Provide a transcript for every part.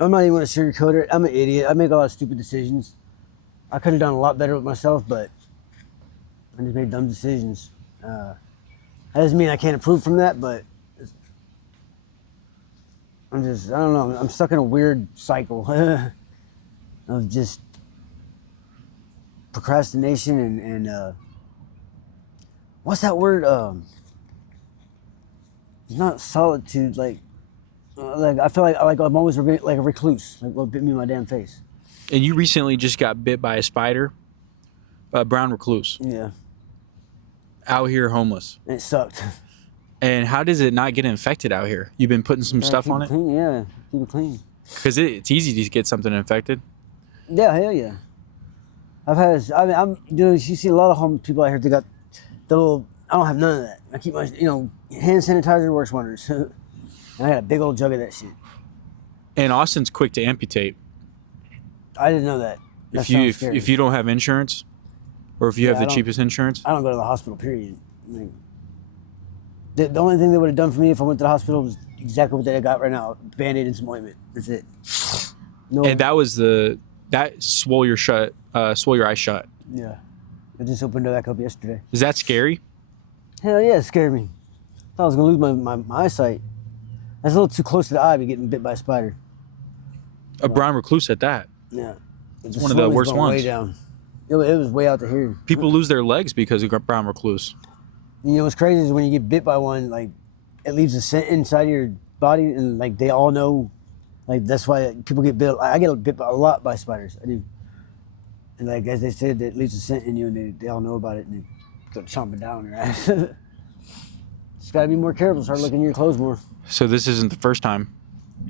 I'm not even going to sugarcoat it. I'm an idiot. I make a lot of stupid decisions. I could have done a lot better with myself, but I just made dumb decisions. That doesn't mean I can't improve from that, but I don't know. I'm stuck in a weird cycle of just procrastination and what's that word? It's not solitude. Like I feel like I'm always like a recluse. Like what bit me in my damn face. And you recently just got bit by a spider, a brown recluse. Yeah. Out here homeless. And it sucked. And how does it not get infected out here? You've been putting some stuff on it? Clean, yeah, keep it clean. Because it's easy to get something infected. Yeah, hell yeah. You see a lot of homeless people out here. They got the little. I don't have none of that. I keep my, hand sanitizer works wonders. And I got a big old jug of that shit. And Austin's quick to amputate. I didn't know that. If you don't have insurance, or if you have the cheapest insurance. I don't go to the hospital. Period. Like, the only thing they would have done for me if I went to the hospital was exactly what they got right now: Band-Aid and some ointment. That's it. No. And that swole your eyes shut. Yeah, I just opened it back up yesterday. Is that scary? Hell yeah, it scared me. I thought I was gonna lose my eyesight. That's a little too close to the eye, be getting bit by a spider. A brown recluse at that. Yeah, it's one of the worst ones. Way down. It was way out to here. People lose their legs because of brown recluse. You know what's crazy is when you get bit by one, like it leaves a scent inside of your body, and like they all know, like that's why people get bit. I get bit a lot by spiders. I do. And like as they said, it leaves a scent in you, and they all know about it, and they go chomping down on your ass. Just gotta be more careful. Start looking at your clothes more. So this isn't the first time.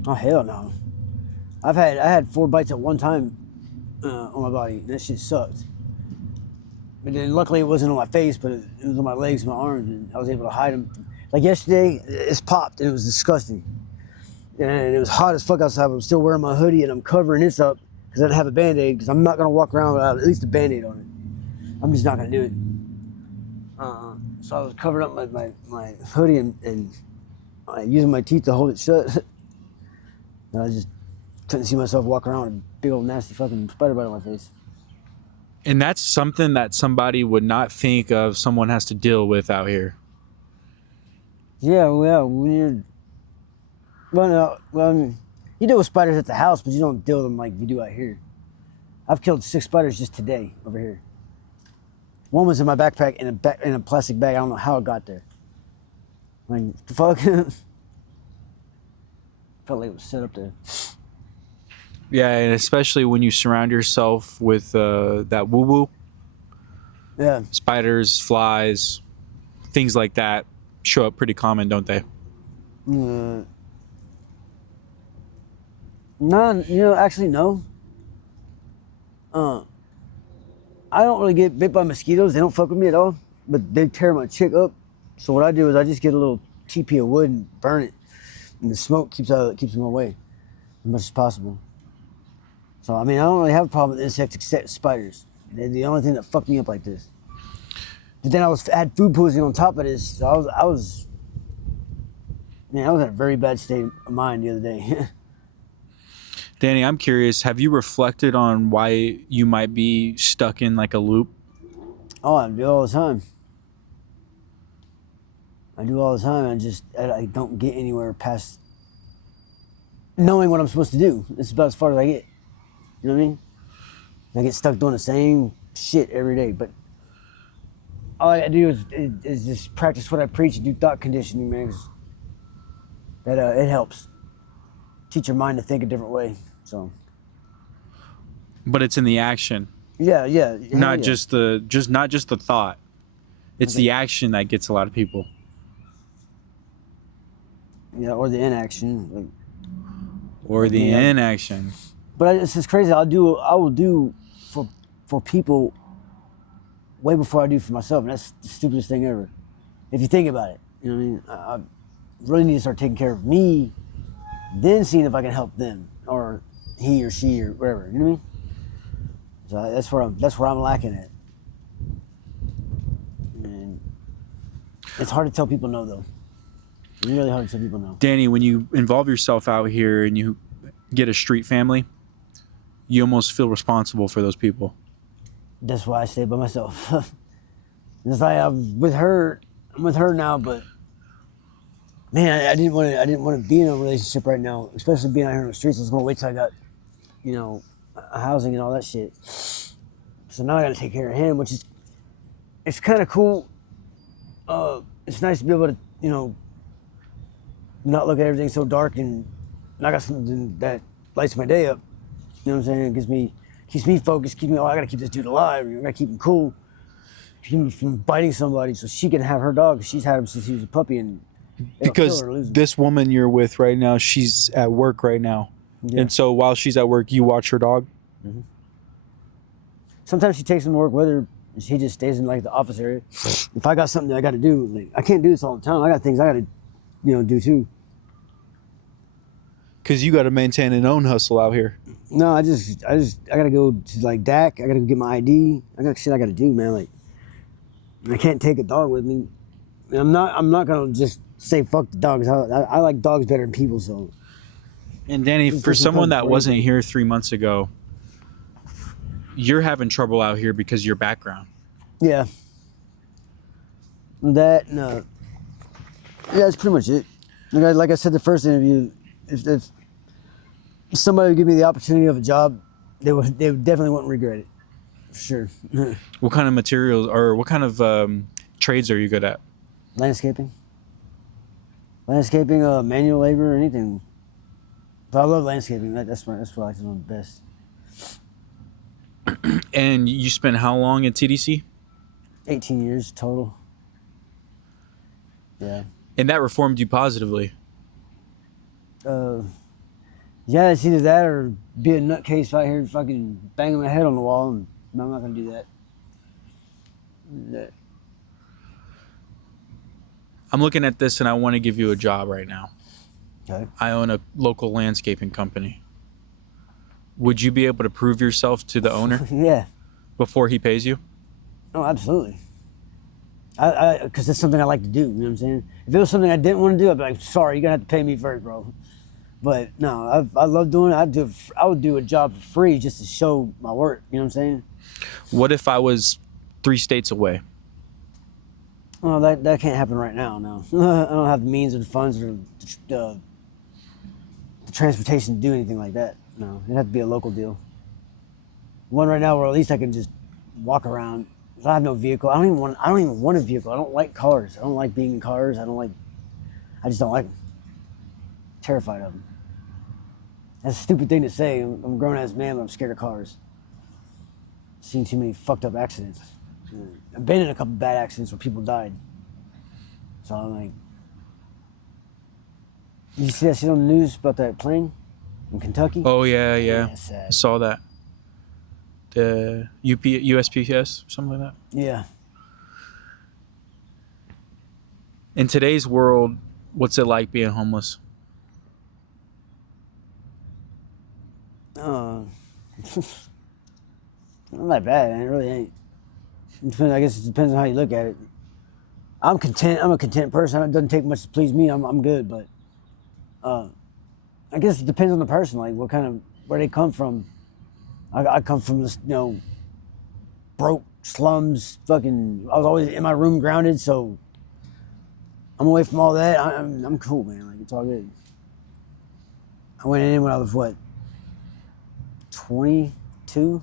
Oh hell no! I had 4 bites at one time on my body. That shit sucked. But then luckily it wasn't on my face, but it was on my legs and my arms, and I was able to hide them. Like yesterday, it's popped, and it was disgusting. And it was hot as fuck outside, but I'm still wearing my hoodie, and I'm covering this up because I didn't have a Band-Aid, because I'm not going to walk around without at least a Band-Aid on it. I'm just not going to do it. So I was covering up my hoodie and using my teeth to hold it shut. And I just couldn't see myself walk around with a big old nasty fucking spider bite on my face. And that's something that somebody would not think of someone has to deal with out here. Yeah, when you deal with spiders at the house, but you don't deal with them like you do out here. I've killed 6 spiders just today over here. One was in my backpack in a plastic bag. I don't know how it got there. Like, the fuck? Felt like it was set up there. Yeah, and especially when you surround yourself with that woo-woo. Yeah. Spiders, flies, things like that show up pretty common, don't they? No, actually, no. I don't really get bit by mosquitoes. They don't fuck with me at all, but they tear my chick up. So what I do is I just get a little TP of wood and burn it, and the smoke keeps them away as much as possible. So I mean, I don't really have a problem with insects except spiders. They're the only thing that fucked me up like this. But then I had food poisoning on top of this. So I was in a very bad state of mind the other day. Danny, I'm curious, have you reflected on why you might be stuck in like a loop? Oh, I do all the time. I don't get anywhere past knowing what I'm supposed to do. It's about as far as I get. You know what I mean? I get stuck doing the same shit every day, but all I gotta do is just practice what I preach and do thought conditioning, man. 'Cause it helps teach your mind to think a different way. So. But it's in the action. Yeah. Not just the thought. It's the action that gets a lot of people. Yeah, or the inaction. Inaction. But it's just crazy. I will do for people way before I do for myself, and that's the stupidest thing ever. If you think about it, you know what I mean. I really need to start taking care of me, then seeing if I can help them, or he or she or whatever. You know what I mean? So that's where I'm lacking at. And it's hard to tell people no, though. It's really hard to tell people no. Danny, when you involve yourself out here and you get a street family, you almost feel responsible for those people. That's why I stay by myself. It's like I'm with her now, but man, I didn't want to be in a relationship right now, especially being out here on the streets. I was gonna wait till I got, housing and all that shit. So now I got to take care of him, which is, it's kind of cool. It's nice to be able to, not look at everything so dark, and I got something that lights my day up. You know what I'm saying? It keeps me focused, I gotta keep this dude alive. I gotta keep him cool, keep him from biting somebody, so she can have her dog. She's had him since he was a puppy, and because this woman you're with right now, she's at work right now, and so while she's at work, you watch her dog. Mm-hmm. Sometimes she takes him to work with her. He just stays in like the office area. If I got something that I got to do, like, I can't do this all the time. I got things I got to, do too. Because you got to maintain an own hustle out here. No, I got to go to like DAC. I got to go get my ID. I got shit I got to do, man. Like, I can't take a dog with me. I'm not gonna just say fuck the dogs. I like dogs better than people. So. And Danny, for someone that wasn't here 3 months ago, you're having trouble out here because of your background. Yeah. Yeah, that's pretty much it. Like I said, the first interview, if somebody would give me the opportunity of a job, they definitely wouldn't regret it. For sure. What kind of materials or what kind of trades are you good at? Landscaping, manual labor, anything. But I love landscaping. That's what I like to do the best. And you spent how long at TDC? 18 years total. Yeah. And that reformed you positively. Yeah, it's either that or be a nutcase out here fucking banging my head on the wall, and no, I'm not gonna do that. I'm looking at this and I want to give you a job right now. Okay. I own a local landscaping company. Would you be able to prove yourself to the owner? Yeah. Before he pays you? Oh, absolutely. Because that's something I like to do. You know what I'm saying? If it was something I didn't want to do, I'd be like, sorry, you're gonna have to pay me first, bro. But no, I love doing it. I would do a job for free just to show my work. You know what I'm saying? What if I was 3 states away? Well, that can't happen right now. No, I don't have the means or the funds or the transportation to do anything like that. No, it'd have to be a local deal. One right now where at least I can just walk around. I have no vehicle. I don't even want a vehicle. I don't like cars. I don't like being in cars. I just don't like them. Terrified of them. That's a stupid thing to say. I'm a grown ass man, but I'm scared of cars. I've seen too many fucked up accidents. I've been in a couple bad accidents where people died. So I'm like, you see that shit on the news about that plane in Kentucky? Oh yeah. Yeah, I saw that. The USPS, something like that. Yeah. In today's world, what's it like being homeless? Not that bad, man. It really ain't. I guess it depends on how you look at it. I'm content. I'm a content person. It doesn't take much to please me. I'm good, but I guess it depends on the person, like where they come from. I come from this, broke slums. Fucking, I was always in my room grounded, so I'm away from all that. I'm cool, man. Like, it's all good. I went in when I was 22,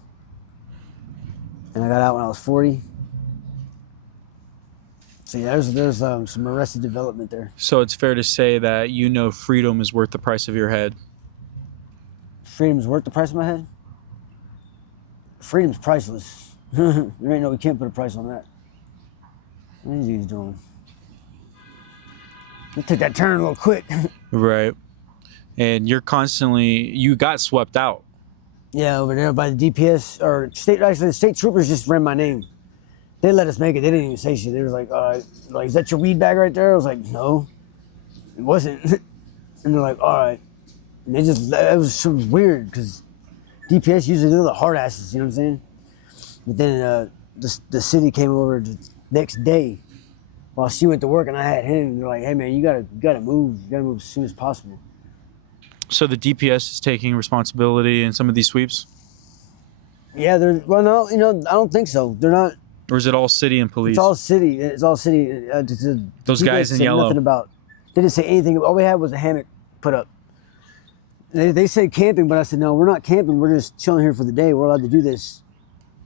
and I got out when I was 40. So yeah, there's some arrested development there. So it's fair to say that freedom is worth the price of your head. Freedom's worth the price of my head? Freedom's priceless. We can't put a price on that. What are these dudes doing? You took that turn a little quick. Right. And you got swept out. Yeah, over there by the DPS or the state troopers just ran my name. They let us make it. They didn't even say shit. They was like, is that your weed bag right there? I was like, no, it wasn't. And they're like, all right. And it was weird because DPS usually they're the hard asses, you know what I'm saying? But then the city came over the next day while she went to work and I had him. And they're like, hey man, you gotta move. You gotta move as soon as possible. So the DPS is taking responsibility in some of these sweeps, Yeah, they're well. No, you know, I don't think so. They're not. or is it all city and police? It's all city. It's all city. Those people guys in said yellow. Nothing about. They didn't say anything. All we had was a hammock put up. They said camping, but I said no. We're not camping. We're just chilling here for the day. We're allowed to do this.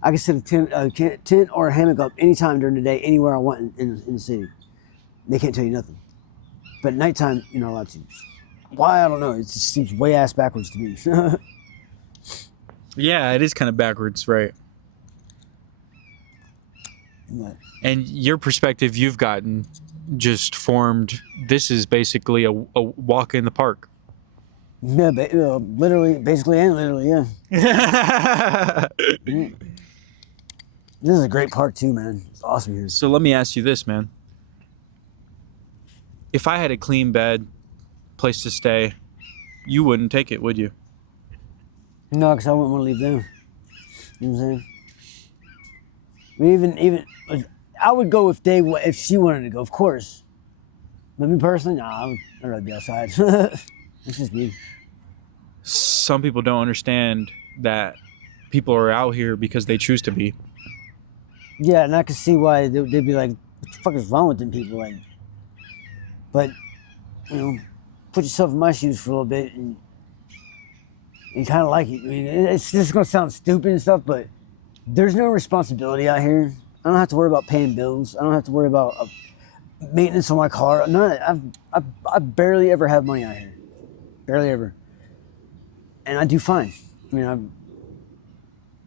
I can set a tent or a hammock up anytime during the day, anywhere I want in the city. They can't tell you nothing. But at nighttime, you're not allowed to. Why? I don't know. It just seems way ass backwards to me. Yeah, it is kind of backwards, right? But, And your perspective you've gotten just formed. This is basically a walk in the park. yeah, literally, basically, and literally, yeah. This is a great park too, man. It's awesome here. So let me ask you this, man. If I had a clean bed, place to stay, you wouldn't take it, would you? No, because I wouldn't want to leave them. You know what I'm saying? I mean, even I would go if she wanted to go, of course. But me personally, nah, I'd rather be outside. It's just me. Some people don't understand that people are out here because they choose to be. Yeah, and I can see why they'd be like, "What the fuck is wrong with them people?" Like, but you know, put yourself in my shoes for a little bit, and you kind of like it. I mean, it's just gonna sound stupid and stuff, but there's no responsibility out here. I don't have to worry about paying bills. I don't have to worry about maintenance on my car. I barely ever have money out here, barely ever, and I do fine. I mean,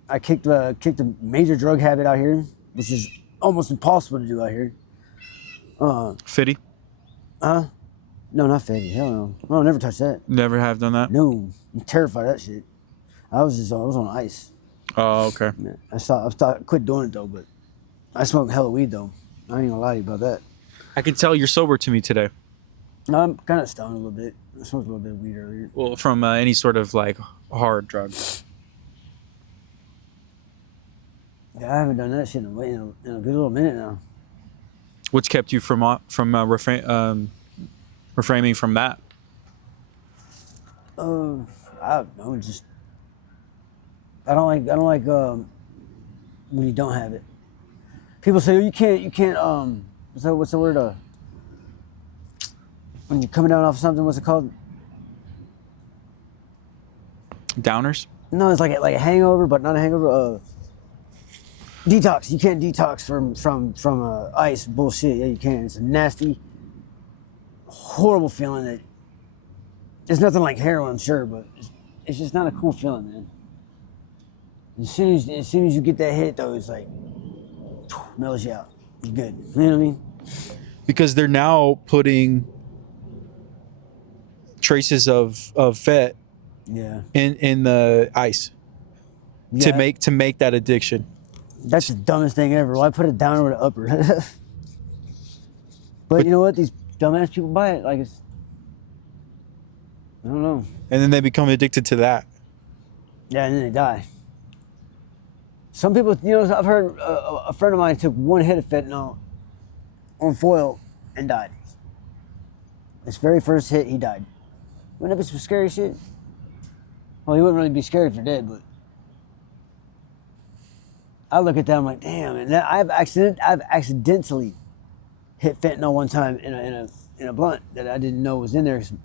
I kicked a major drug habit out here, which is almost impossible to do out here. Fitty? No, not fatty. Hell no. I'll never touch that. Never have done that? No, I'm terrified of that shit. I was on ice. Oh, okay. Man, quit doing it though, but I smoke hella weed though. I ain't gonna lie to you about that. I can tell you're sober to me today. No, I'm kind of stoned a little bit. I smoked a little bit of weed earlier. Well, from any sort of like hard drug. Yeah, I haven't done that shit in a good little minute now. What's kept you from refraining from that? I don't know. Just I don't like when you don't have it. People say, oh, you can't what's the word when you're coming down off something, what's it called? Downers? No, it's like a hangover, but not a hangover. Detox. You can't detox from ice bullshit. Yeah, you can. It's a nasty, horrible feeling that it's nothing like heroin, sure, but it's just not a cool feeling, man. As soon as you get that hit, though, it's like mellows you out. You're good. You know what I mean? Because they're now putting traces of fat in the ice to make that addiction. That's the dumbest thing ever. Why put it down or the upper? But you know what? These dumbass people buy it like it's. I don't know. And then they become addicted to that. Yeah, and then they die. Some people, you know, I've heard a friend of mine took one hit of fentanyl on foil and died. His very first hit, he died. Wouldn't that be some scary shit? Well, he wouldn't really be scared if you're dead, but I look at that, I'm like, damn. And I've accidentally hit fentanyl one time in a blunt that I didn't know was in there. Some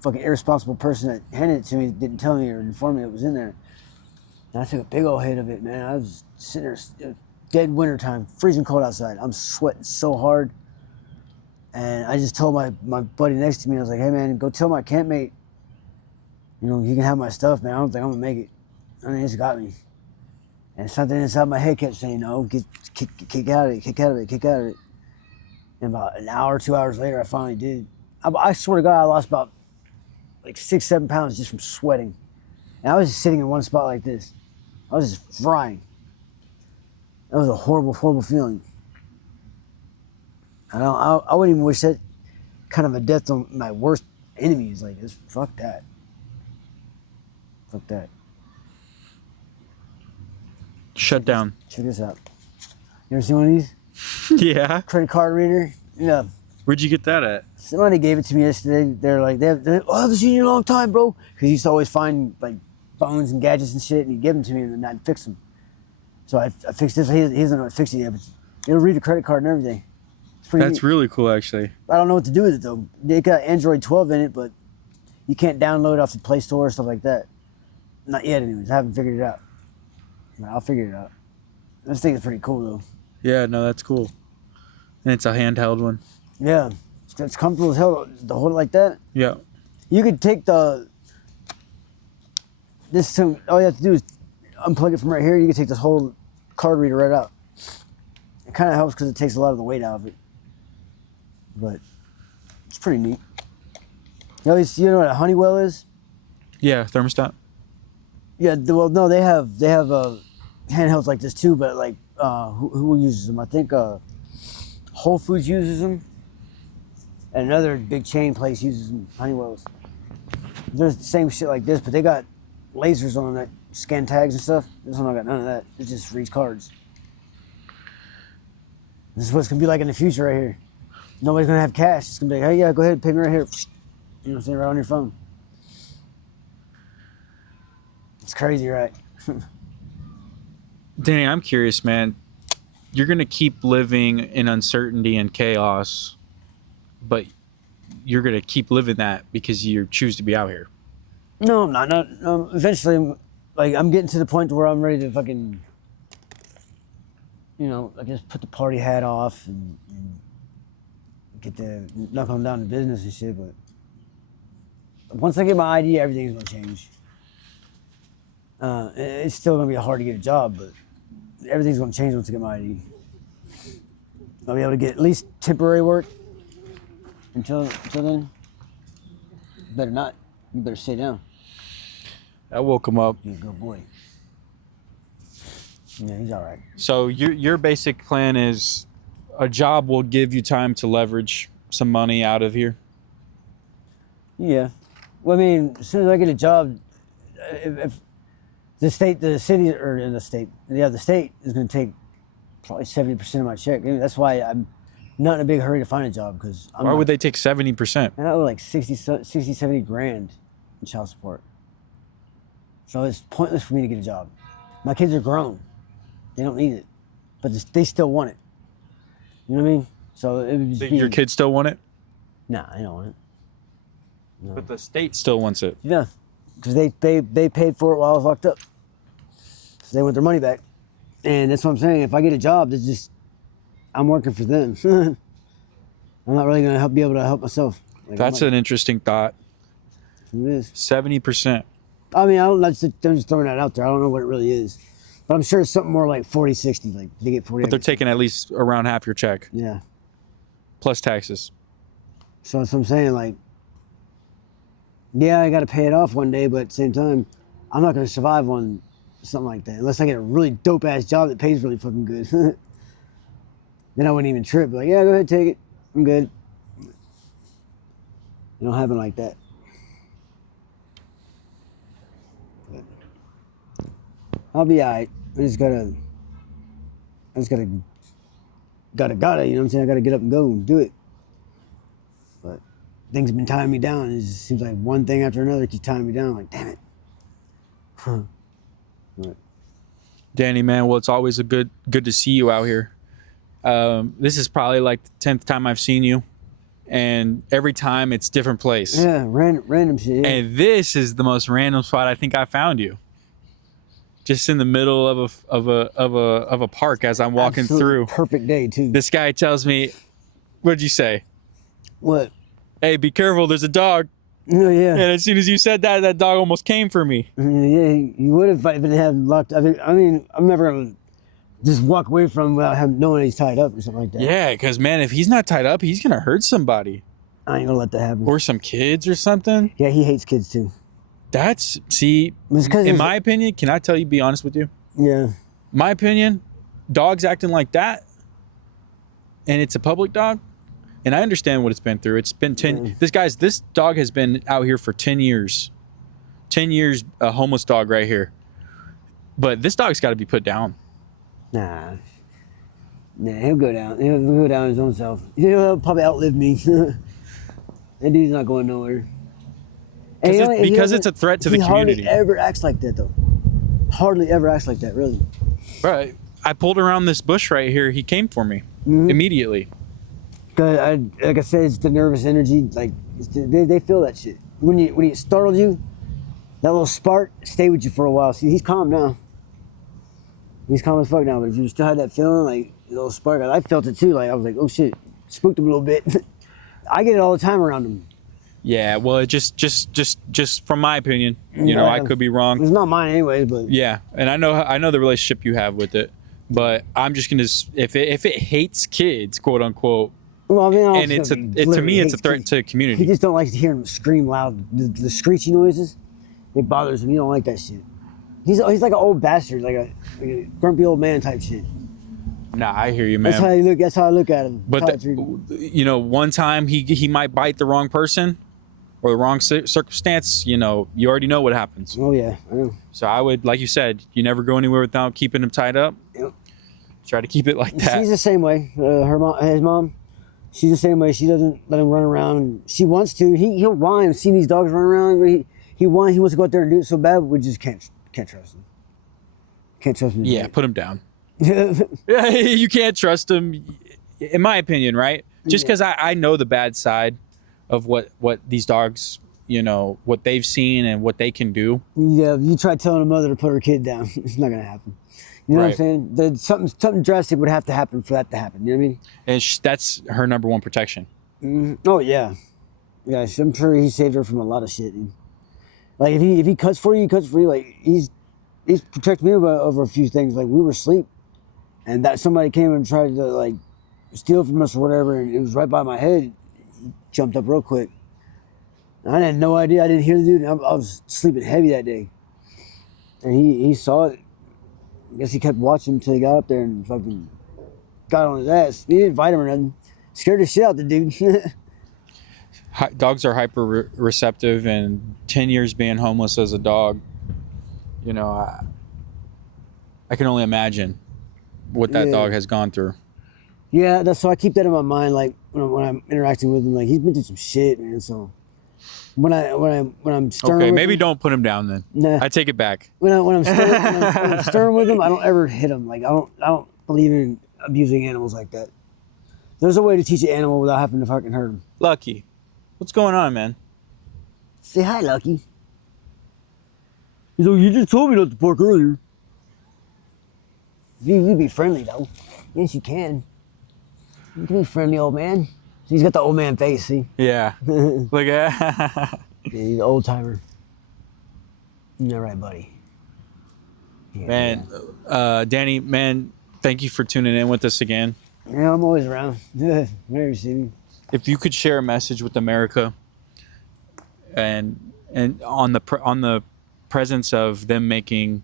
fucking irresponsible person that handed it to me didn't tell me or inform me it was in there. And I took a big old hit of it, man. I was sitting there, dead winter time, freezing cold outside. I'm sweating so hard. And I just told my buddy next to me, I was like, hey man, go tell my campmate, you know, he can have my stuff, man. I don't think I'm gonna make it. I mean, it's got me. And something inside my head kept saying, no, kick out of it, kick out of it, kick out of it. And about an hour, 2 hours later, I finally did. I swear to God, I lost about like 6-7 pounds just from sweating. And I was just sitting in one spot like this. I was just frying. That was a horrible, horrible feeling. I wouldn't even wish that kind of a death on my worst enemies. Like, fuck that. Fuck that. Shut down. Check this out. You ever seen one of these? Yeah. Credit card reader? Yeah. Where'd you get that at? Somebody gave it to me yesterday. They're like, oh, I haven't seen you in a long time, bro. Because he used to always find like phones and gadgets and shit, and he'd give them to me and then I'd fix them. So I fixed this. He doesn't know how to fix it yet, but it'll read a credit card and everything. It's pretty That's neat. really cool, actually. I don't know what to do with it though. They got Android 12 in it, but you can't download off the Play Store or stuff like that. Not yet, anyways. I haven't figured it out. But I'll figure it out. This thing is pretty cool though. Yeah, no, that's cool. And it's a handheld one. Yeah, it's comfortable as hell to hold it like that. Yeah. You could take this thing. All you have to do is unplug it from right here. You can take this whole card reader right out. It kind of helps because it takes a lot of the weight out of it. But it's pretty neat. You know what a Honeywell is? Yeah, thermostat. Yeah. Well, no, they have handhelds like this too. But like, who uses them? I think Whole Foods uses them, and another big chain place uses them. Honeywells. There's the same shit like this, but they got lasers on them that scan tags and stuff. This one I got none of that. It just reads cards. This is what it's gonna be like in the future right here. Nobody's gonna have cash. It's gonna be like, hey, yeah, go ahead, pay me right here. You know what I'm saying? Right on your phone. It's crazy, right? Danny, I'm curious, man. You're going to keep living in uncertainty and chaos, but you're going to keep living that because you choose to be out here. No, I'm not. No, eventually, like, I'm getting to the point where I'm ready to fucking, I guess put the party hat off and get to knuckling down to business and shit, but once I get my ID, everything's gonna change. It's still gonna be hard to get a job, but everything's gonna change once I get my ID. I'll be able to get at least temporary work until then. Better not. You better stay down. I woke him up. You're a good boy. Yeah, he's all right. So your basic plan is a job will give you time to leverage some money out of here? Yeah. Well, I mean, as soon as I get a job, if the state is going to take probably 70% of my check. That's why I'm not in a big hurry to find a job, because Why would they take 70%? And I owe like 60, 70 grand in child support. So it's pointless for me to get a job. My kids are grown. They don't need it. But they still want it. You know what I mean? So it would just be... Your kids still want it? Nah, I don't want it. No. But the state still wants it. Yeah. Because they paid for it while I was locked up. So they want their money back. And that's what I'm saying. If I get a job, it's just... I'm working for them. I'm not really going to be able to help myself. Like, That's an interesting thought. It is. 70%. I mean, I'm just throwing that out there. I don't know what it really is. But I'm sure it's something more like 40, 60. Like they get 40. But they're taking at least around half your check. Yeah. Plus taxes. So that's what I'm saying. Like, yeah, I got to pay it off one day, but at the same time, I'm not going to survive on something like that. Unless I get a really dope-ass job that pays really fucking good. Then I wouldn't even trip. Like, yeah, go ahead, take it. I'm good. It don't happen like that. But I'll be all right. I just gotta, you know what I'm saying? I gotta get up and go and do it. But things have been tying me down. It just seems like one thing after another keeps tying me down. I'm like, damn it. But, Danny, man, well, it's always good to see you out here. This is probably like the 10th time I've seen you, and every time it's different place. yeah, random shit. Yeah. And this is the most random spot I think I found you. Just in the middle of a park as I'm walking Absolute through. Perfect day too. This guy tells me, "What'd you say? What? Hey, be careful. There's a dog." Oh, yeah. And as soon as you said that, that dog almost came for me. Yeah, you would have if I didn't have locked. I mean, I'm never gonna just walk away from him without knowing he's tied up or something like that. Yeah, because man, if he's not tied up, he's gonna hurt somebody I ain't gonna let that happen. or some kids or something. Yeah, he hates kids too. In my opinion, can I tell you, be honest with you? Yeah. My opinion, dogs acting like that, and it's a public dog, and I understand what it's been through. It's been 10. Yeah. This dog has been out here for 10 years. 10 years, a homeless dog right here. But this dog's got to be put down. Nah. Nah, he'll go down. He'll go down his own self. He'll probably outlive me. That dude's not going nowhere. And Because it's a threat to the he community. hardly ever acts like that, though. Hardly ever acts like that, really. Right. I pulled around this bush right here. He came for me immediately. Cause like I said, it's the nervous energy. Like they feel that shit. When it startled you, that little spark stayed with you for a while. See, he's calm now. He's calm as fuck now. But if you still had that feeling, like a little spark, I felt it too. Like I was like, oh shit, spooked him a little bit. I get it all the time around him. Yeah, well, it just from my opinion, you know, I could be wrong. It's not mine anyways, but yeah, and I know the relationship you have with it, but I'm just gonna if it hates kids, quote unquote, well, I mean, and to me it's a threat to the He community. just don't like to hear him scream loud. The screechy noises, it bothers him. He don't like that shit. He's like an old bastard, like a grumpy old man type shit. Nah, I hear you, man. That's how I look at him. But you know, one time he might bite the wrong person or the wrong circumstance. You know, you already know what happens. Oh yeah, I know. So I would, like you said, you never go anywhere without keeping him tied up. Yep. Try to keep it like that. She's the same way. His mom, she's the same way. She doesn't let him run around. She wants to. He'll whine. See these dogs run around. But he whines. He wants to go out there and do it so bad. But we just can't trust him. Can't trust him. Yeah, put him down. You can't trust him, in my opinion, right? Just because I know the bad side of what these dogs, you know, what they've seen and what they can do. Yeah, you try telling a mother to put her kid down, it's not gonna happen. You know what I'm saying? Something drastic would have to happen for that to happen. You know what I mean? And that's her number one protection. Oh yeah, yeah. I'm sure he saved her from a lot of shit. Like if he cuts for you, he cuts for you. Like he's protected me over a few things. Like we were asleep, and that somebody came and tried to like steal from us or whatever, and it was right by my head. He jumped up real quick. I had no idea. I didn't hear the dude. I was sleeping heavy that day, and he saw it. I guess he kept watching until he got up there and fucking got on his ass. He didn't fight him or nothing. Scared the shit out the dude. Dogs are hyper receptive, and 10 years being homeless as a dog, you know, I can only imagine what that dog has gone through. Yeah, so I keep that in my mind. Like when I'm interacting with him, like he's been through some shit, man. So when I'm stern. Okay, with maybe him, don't put him down then. Nah. I take it back. When I'm stern with him, I don't ever hit him. Like I don't believe in abusing animals like that. There's a way to teach an animal without having to fucking hurt him. Lucky, what's going on, man? Say hi, Lucky. He's like, you just told me not to bark earlier. You be friendly though. Yes, you can. You can be friendly, old man. He's got the old man face, see? Yeah. Look at. Yeah, he's an old timer. All right, buddy. Yeah, Man, Danny, man, thank you for tuning in with us again. Yeah, I'm always around. Whenever you see me. If you could share a message with America, and on the presence of them making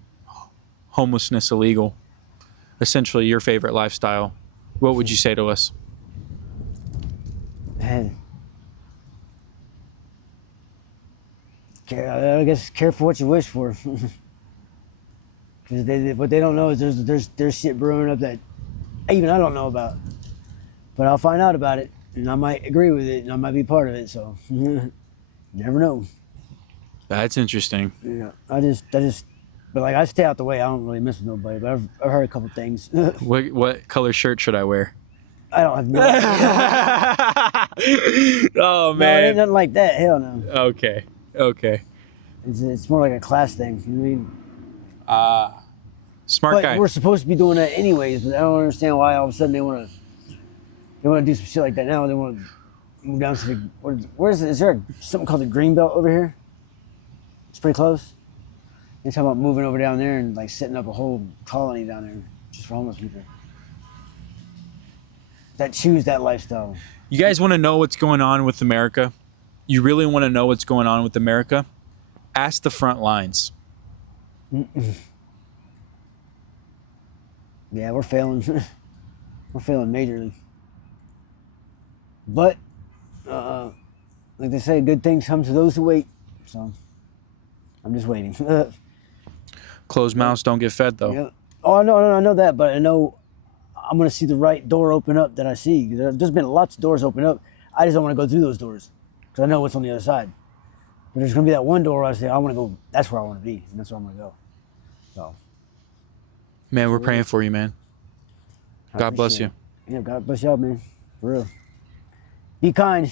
homelessness illegal, essentially your favorite lifestyle, what would you say to us? Man. I guess care for what you wish for. Because what they don't know is there's shit brewing up that even I don't know about. But I'll find out about it, and I might agree with it, and I might be part of it, so never know. That's interesting. Yeah, but like I stay out the way. I don't really mess with nobody, but I've heard a couple things. What color shirt should I wear? I don't have no idea. Oh No, it man. ain't nothing like that. Hell no. Okay. It's more like a class thing. You know what I mean? Smart But guy. we're supposed to be doing that anyways. But I don't understand why all of a sudden they want to do some shit like that now. They want to move down to the where's is there something called the green belt over here? It's pretty close. They're talking about moving over down there and like setting up a whole colony down there just for homeless people that choose that lifestyle. You guys want to know what's going on with America? You really want to know what's going on with America? Ask the front lines. Yeah, we're failing. We're failing majorly. But, like they say, good things come to those who wait. So, I'm just waiting. Closed mouths don't get fed, though. Yeah. Oh, I know that, but I know I'm gonna see the right door open up that I see. There's been lots of doors open up. I just don't want to go through those doors because I know what's on the other side. But there's gonna be that one door where I say I want to go. That's where I want to be, and that's where I'm gonna go. So, Man, we're praying for you, man. I God bless appreciate you. it. Yeah, God bless y'all, man. For real. Be kind.